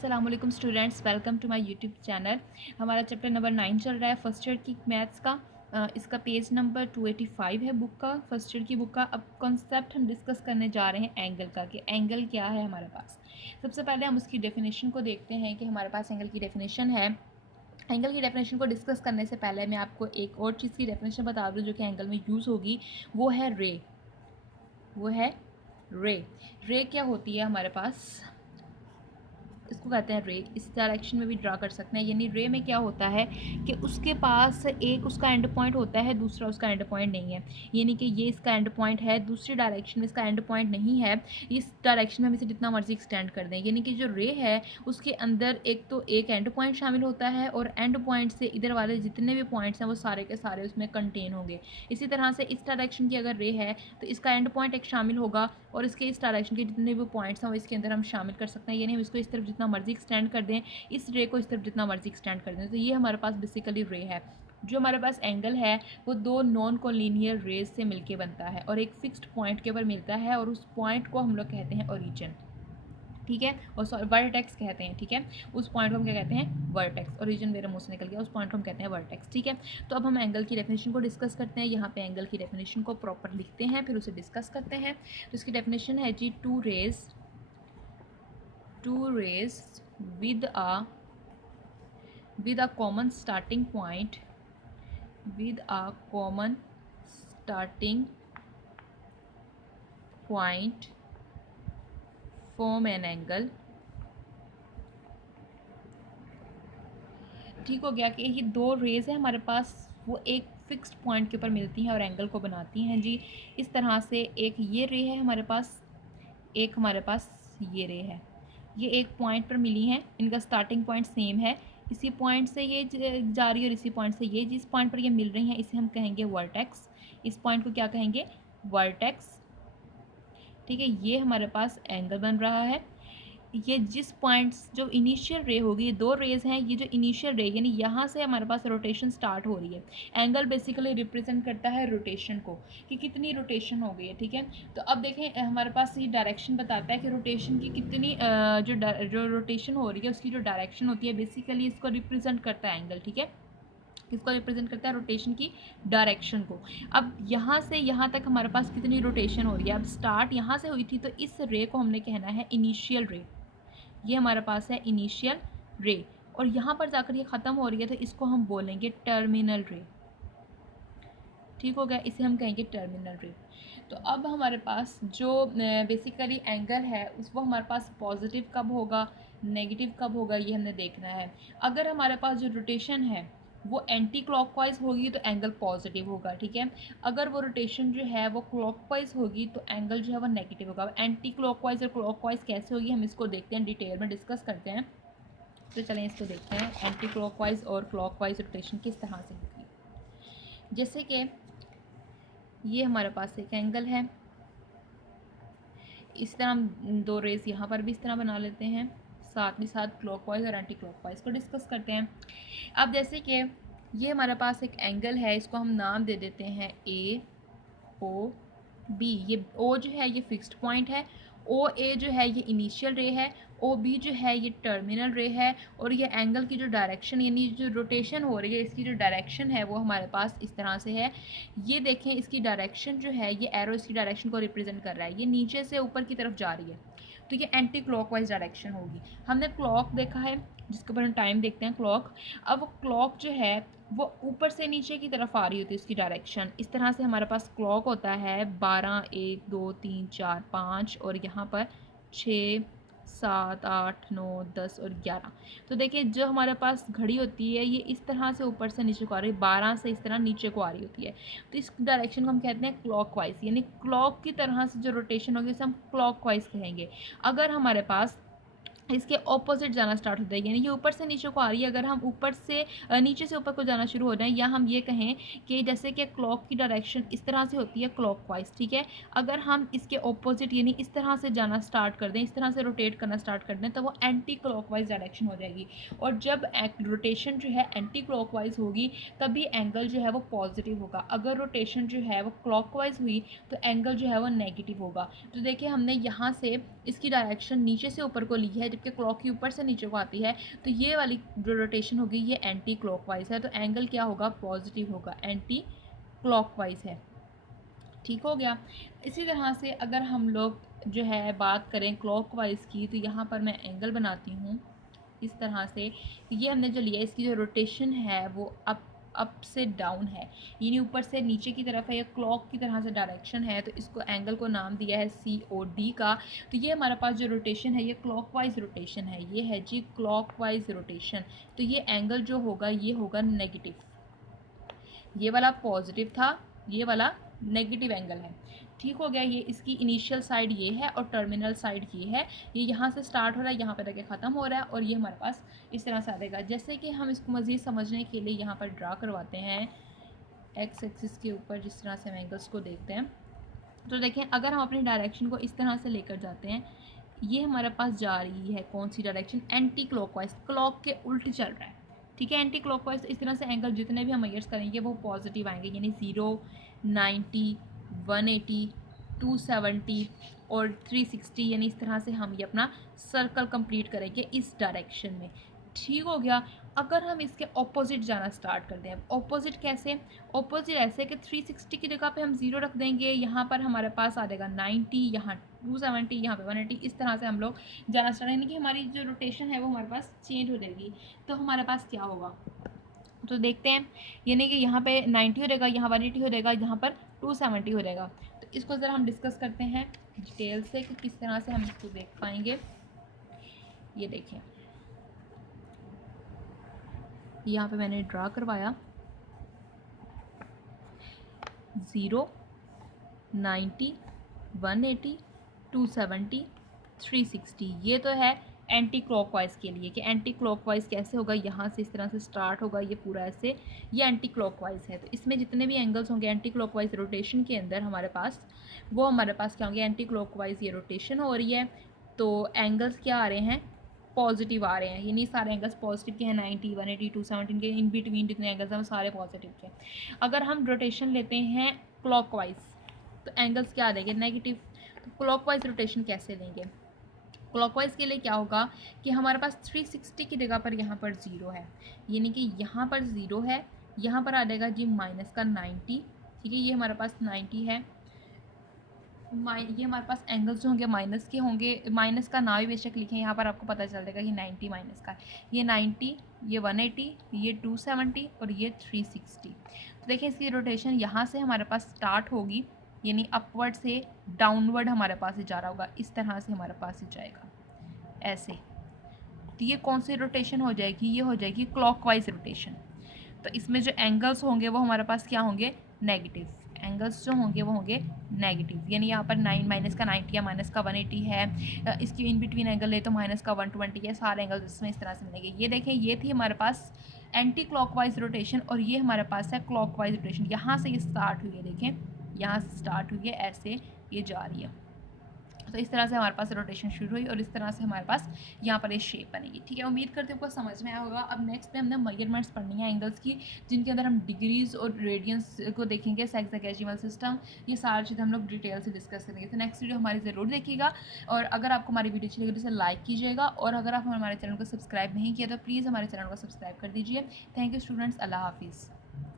अस्सलाम वालेकुम students, welcome to my YouTube channel. हमारा चैप्टर नंबर 9 चल रहा है फर्स्ट ईयर की मैथ्स का। इसका पेज नंबर 285 है बुक का, फर्स्ट ईयर की बुक का। अब कॉन्सेप्ट हम डिस्कस करने जा रहे हैं एंगल का, कि एंगल क्या है हमारे पास। सबसे पहले हम उसकी डेफिनेशन को देखते हैं कि हमारे पास एंगल की डेफिनेशन है। एंगल की डेफिनेशन को डिस्कस करने से पहले मैं आपको एक और चीज़ की डेफिनेशन बता दूँ जो कि एंगल में यूज़ होगी, वो है रे। रे क्या होती है हमारे पास, इसको कहते हैं रे। इस डायरेक्शन में भी ड्रा कर सकते हैं। यानी रे में क्या होता है कि उसके पास एक उसका एंड पॉइंट होता है, दूसरा उसका एंड पॉइंट नहीं है। यानी कि ये इसका एंड पॉइंट है, दूसरी डायरेक्शन में इसका एंड पॉइंट नहीं है। इस डायरेक्शन में हम इसे जितना मर्जी एक्सटेंड कर दें। यानी कि जो रे है उसके अंदर एक तो एक एंड पॉइंट शामिल होता है, और एंड पॉइंट से इधर वाले जितने भी पॉइंट्स हैं वो सारे के सारे उसमें कंटेन होंगे। इसी तरह से इस डायरेक्शन की अगर रे है तो इसका एंड पॉइंट एक शामिल होगा, और इसके इस डायरेक्शन के जितने भी पॉइंट्स हैं वो इसके अंदर हम शामिल कर सकते हैं। यानी हम इसको इस तरफ जितना मर्जी एक्सटेंड कर दें, इस रे को इस तरफ जितना मर्जी एक्सटेंड कर दें। तो ये हमारे पास बेसिकली रे है। जो हमारे पास एंगल है वो दो नॉन कोलिनियर रेज से मिलके बनता है और एक फिक्स्ड पॉइंट के ऊपर मिलता है, और उस पॉइंट को हम लोग कहते हैं ओरिजिन, ठीक है। और सॉरी वर्टेक्स कहते हैं, ठीक है। उस पॉइंट को हम क्या कहते हैं, वर्टेक्स। ओरिजिन मेरे मुंह से निकल गया, उस पॉइंट को हम कहते हैं वर्टेक्स, ठीक है। तो अब हम एंगल की डेफिनेशन को डिस्कस करते हैं। यहाँ पे एंगल की डेफिनेशन को प्रॉपर लिखते हैं, फिर उसे डिस्कस करते हैं। तो इसकी डेफिनेशन है जी, to raise with a common starting point form an angle। ठीक हो गया कि ये दो रेज है हमारे पास, वो एक फिक्स्ड पॉइंट के ऊपर मिलती हैं और एंगल को बनाती हैं जी। इस तरह से एक ये रे है हमारे पास, एक हमारे पास ये रे है। ये एक पॉइंट पर मिली हैं, इनका स्टार्टिंग पॉइंट सेम है। इसी पॉइंट से ये जा रही है और इसी पॉइंट से ये, जिस पॉइंट पर ये मिल रही हैं इसे हम कहेंगे वर्टेक्स। इस पॉइंट को क्या कहेंगे, वर्टेक्स, ठीक है। ये हमारे पास एंगल बन रहा है। ये जिस पॉइंट्स जो इनिशियल रे होगी, ये दो रेज हैं, ये जो इनिशियल रे यानी यहाँ से हमारे पास रोटेशन स्टार्ट हो रही है। एंगल बेसिकली रिप्रेजेंट करता है रोटेशन को, कि कितनी रोटेशन हो गई है, ठीक है। तो अब देखें हमारे पास ये डायरेक्शन बताता है कि रोटेशन की कितनी जो रोटेशन हो रही है उसकी जो डायरेक्शन होती है, बेसिकली इसको रिप्रेजेंट करता है एंगल, ठीक है। किसको रिप्रेजेंट करता है, रोटेशन की डायरेक्शन को। अब यहाँ से यहाँ तक हमारे पास कितनी रोटेशन हो रही है। अब स्टार्ट यहाँ से हुई थी, तो इस रे को हमने कहना है इनिशियल रे। ये हमारे पास है इनिशियल रे, और यहाँ पर जाकर ये ख़त्म हो रही है तो इसको हम बोलेंगे टर्मिनल रे, ठीक हो गया। इसे हम कहेंगे टर्मिनल रे। तो अब हमारे पास जो बेसिकली एंगल है वो हमारे पास पॉजिटिव कब होगा, नेगेटिव कब होगा, ये हमने देखना है। अगर हमारे पास जो रोटेशन है वो एंटी क्लॉकवाइज होगी तो एंगल पॉजिटिव होगा, ठीक है। अगर वो रोटेशन जो है वो क्लॉकवाइज होगी तो एंगल जो है वो नेगेटिव होगा। एंटी क्लॉकवाइज और क्लॉकवाइज कैसे होगी हम इसको देखते हैं, डिटेल में डिस्कस करते हैं। तो चलें इसको देखते हैं, एंटी क्लॉकवाइज और क्लॉकवाइज रोटेशन किस तरह से होगी। जैसे कि ये हमारे पास एक एंगल है, इस तरह हम दो रेस यहाँ पर भी इस तरह बना लेते हैं, साथ ही साथ क्लॉकवाइज और एंटी क्लॉकवाइज को डिस्कस करते हैं। अब जैसे कि ये हमारे पास एक एंगल है, इसको हम नाम दे देते हैं ए ओ बी। ये ओ जो है ये फिक्स्ड पॉइंट है, ओ ए जो है ये इनिशियल रे है, ओ बी जो है ये टर्मिनल रे है, और ये एंगल की जो डायरेक्शन यानी जो रोटेशन हो रही है इसकी जो डायरेक्शन है वो हमारे पास इस तरह से है। ये देखें इसकी डायरेक्शन जो है, ये एरो इसकी डायरेक्शन को रिप्रेजेंट कर रहा है, ये नीचे से ऊपर की तरफ जा रही है, तो ये एंटी क्लॉकवाइज डायरेक्शन होगी। हमने क्लॉक देखा है जिसके ऊपर हम टाइम देखते हैं, क्लॉक। अब क्लॉक जो है वो ऊपर से नीचे की तरफ आ रही होती है उसकी डायरेक्शन। इस तरह से हमारे पास क्लॉक होता है 12, 1, 2, 3, 4, 5, और यहाँ पर 6, 7, 8, 9, 10 और 11। तो देखिए जो हमारे पास घड़ी होती है ये इस तरह से ऊपर से नीचे को आ रही है, 12 से इस तरह नीचे को आ रही होती है। तो इस डायरेक्शन को हम कहते हैं क्लॉकवाइज, यानी क्लॉक की तरह से जो रोटेशन होगी उसे हम क्लॉकवाइज कहेंगे। अगर हमारे पास इसके ऑपोजिट जाना स्टार्ट होता है, यानी ये ऊपर से नीचे को आ रही है, अगर हम ऊपर से नीचे से ऊपर को जाना शुरू हो जाए, या हम ये कहें कि जैसे कि क्लॉक की डायरेक्शन इस तरह से होती है क्लॉकवाइज, ठीक है। अगर हम इसके ऑपोजिट यानी इस तरह से जाना स्टार्ट कर दें, इस तरह से रोटेट करना स्टार्ट कर दें, तो वो एंटी क्लॉकवाइज डायरेक्शन हो जाएगी। और जब रोटेशन जो है एंटी क्लॉकवाइज होगी तभी एंगल जो है वो पॉजिटिव होगा। अगर रोटेशन जो है वो क्लॉकवाइज हुई तो एंगल जो है वो नेगेटिव होगा। तो देखिए हमने यहाँ से इसकी डायरेक्शन नीचे से ऊपर को ली है, जबकि क्लॉक की ऊपर से नीचे को आती है, तो ये वाली जो रोटेशन होगी ये एंटी क्लॉकवाइज है, तो एंगल क्या होगा, पॉजिटिव होगा, एंटी क्लॉकवाइज है। ठीक हो गया। इसी तरह से अगर हम लोग जो है बात करें क्लॉकवाइज की, तो यहाँ पर मैं एंगल बनाती हूँ इस तरह से। ये हमने जो लिया इसकी जो रोटेशन है वो अप से डाउन है, यानी ऊपर से नीचे की तरफ है, या क्लॉक की तरह से डायरेक्शन है, तो इसको एंगल को नाम दिया है COD का। तो ये हमारे पास जो रोटेशन है ये क्लॉकवाइज रोटेशन है, ये है जी क्लॉकवाइज रोटेशन। तो ये एंगल जो होगा ये होगा नेगेटिव, ये वाला पॉजिटिव था, ये वाला नेगेटिव एंगल है। ठीक हो गया। ये इसकी इनिशियल साइड ये है और टर्मिनल साइड ये है, ये यहाँ से स्टार्ट हो रहा है, यहाँ पर जाके ख़त्म हो रहा है, और ये हमारे पास इस तरह से आएगा। जैसे कि हम इसको मज़ीद समझने के लिए यहाँ पर ड्रा करवाते हैं एक्स एक्सिस के ऊपर, जिस तरह से हम एंगल्स को देखते हैं। तो देखें, अगर हम अपनी डायरेक्शन को इस तरह से लेकर जाते हैं, ये हमारे पास जा रही है कौन सी डायरेक्शन, एंटी क्लॉकवाइज, क्लॉक के उल्ट चल रहा है। ठीक है, एंटी क्लॉकवाइज। इस तरह से एंगल जितने भी हम मेजर्स करेंगे वो पॉजिटिव आएंगे, यानी 0, 90, 180, 270 और 360, यानी इस तरह से हम ये अपना सर्कल कंप्लीट करेंगे इस डायरेक्शन में। ठीक हो गया। अगर हम इसके ऑपोजिट जाना स्टार्ट कर दें, ऑपोजिट कैसे, ऑपोजिट ऐसे कि 360 की जगह पे हम 0 रख देंगे, यहाँ पर हमारे पास आ जाएगा 90, यहाँ 270, यहाँ पे 180, इस तरह से हम लोग जाना स्टार्ट, यानी कि हमारी जो रोटेशन है वो हमारे पास चेंज हो जाएगी। तो हमारे पास क्या होगा, तो देखते हैं, यानी कि यहाँ पे 90 हो जाएगा, यहाँ 180 हो जाएगा, यहाँ पर 270 हो जाएगा। तो इसको ज़रा हम डिस्कस करते हैं डिटेल से कि किस तरह से हम इसको देख पाएंगे। ये देखें, यहाँ पे मैंने ड्रा करवाया 0, 90, 180, 270, 360। ये तो है एंटी क्लॉकवाइज के लिए कि एंटी क्लॉकवाइज कैसे होगा, यहाँ से इस तरह से स्टार्ट होगा, ये पूरा ऐसे, ये एंटी क्लॉकवाइज है। तो इसमें जितने भी एंगल्स होंगे एंटी क्लॉकवाइज रोटेशन के अंदर हमारे पास, वो हमारे पास क्या होंगे, एंटी क्लॉकवाइज ये रोटेशन हो रही है, तो एंगल्स क्या आ रहे हैं, पॉजिटिव आ रहे हैं, यानी सारे एंगल्स पॉजिटिव के हैं, 90, 180, 270 के इन बिटवीन जितने एंगल्स हैं वो सारे पॉजिटिव के। अगर हम रोटेशन लेते हैं क्लॉकवाइज तो एंगल्स क्या आ जाएंगे, नेगेटिव। तो क्लॉकवाइज रोटेशन कैसे लेंगे, क्लॉकवाइज के लिए क्या होगा कि हमारे पास 360 की जगह पर यहाँ पर 0 है, यानी कि यहाँ पर 0 है, यहाँ पर आ जाएगा जी माइनस का 90। ठीक है, ये हमारे पास 90 है, ये हमारे पास एंगल्स जो होंगे माइनस के होंगे, माइनस का ना भी बेशक लिखें, यहाँ पर आपको पता चल जाएगा कि 90 माइनस का, ये 90, ये 180, ये 270 और ये 360। तो देखिए इसकी रोटेशन यहाँ से हमारे पास स्टार्ट होगी, यानी अपवर्ड से डाउनवर्ड हमारे पास ही जा रहा होगा, इस तरह से हमारे पास ही जाएगा ऐसे। तो ये कौन सी रोटेशन हो जाएगी, ये हो जाएगी क्लॉकवाइज रोटेशन। तो इसमें जो एंगल्स होंगे वो हमारे पास क्या होंगे, नेगेटिव। एंगल्स जो होंगे वो होंगे नेगेटिव, यानी यहाँ पर 9 माइनस का 90 या माइनस का 180 है, इसकी इन बिटवीन एंगल है तो माइनस का 120 है, सारे एंगल्स इसमें इस तरह से मिलेंगे। ये देखें, ये थी हमारे पास एंटी क्लॉकवाइज रोटेशन और ये हमारे पास है क्लॉकवाइज रोटेशन। यहाँ से ये स्टार्ट हुई है, देखें यहाँ से स्टार्ट हुई है, ऐसे ये जा रही है। तो इस तरह से हमारे पास रोटेशन शुरू हुई और इस तरह से हमारे पास यहाँ पर ये शेप बनेगी। ठीक है, उम्मीद करते हैं आपको समझ में आया होगा। अब नेक्स्ट पे हमने मेजरमेंट्स पढ़नी है एंगल्स की, जिनके अंदर हम डिग्रीज और रेडियंस को देखेंगे, सेक्सोगेसिमल सिस्टम, ये सारी चीज़ें हम लोग डिटेल से डिस्कस करेंगे। तो नेक्स्ट वीडियो हमारी ज़रूर देखिएगा, और अगर आपको हमारी वीडियो अच्छी लगी तो इसे लाइक कीजिएगा, और अगर आप हमारे चैनल को सब्सक्राइब नहीं किया तो प्लीज़ हमारे चैनल को सब्सक्राइब कर दीजिए। थैंक यू स्टूडेंट्स, अल्लाह हाफिज़।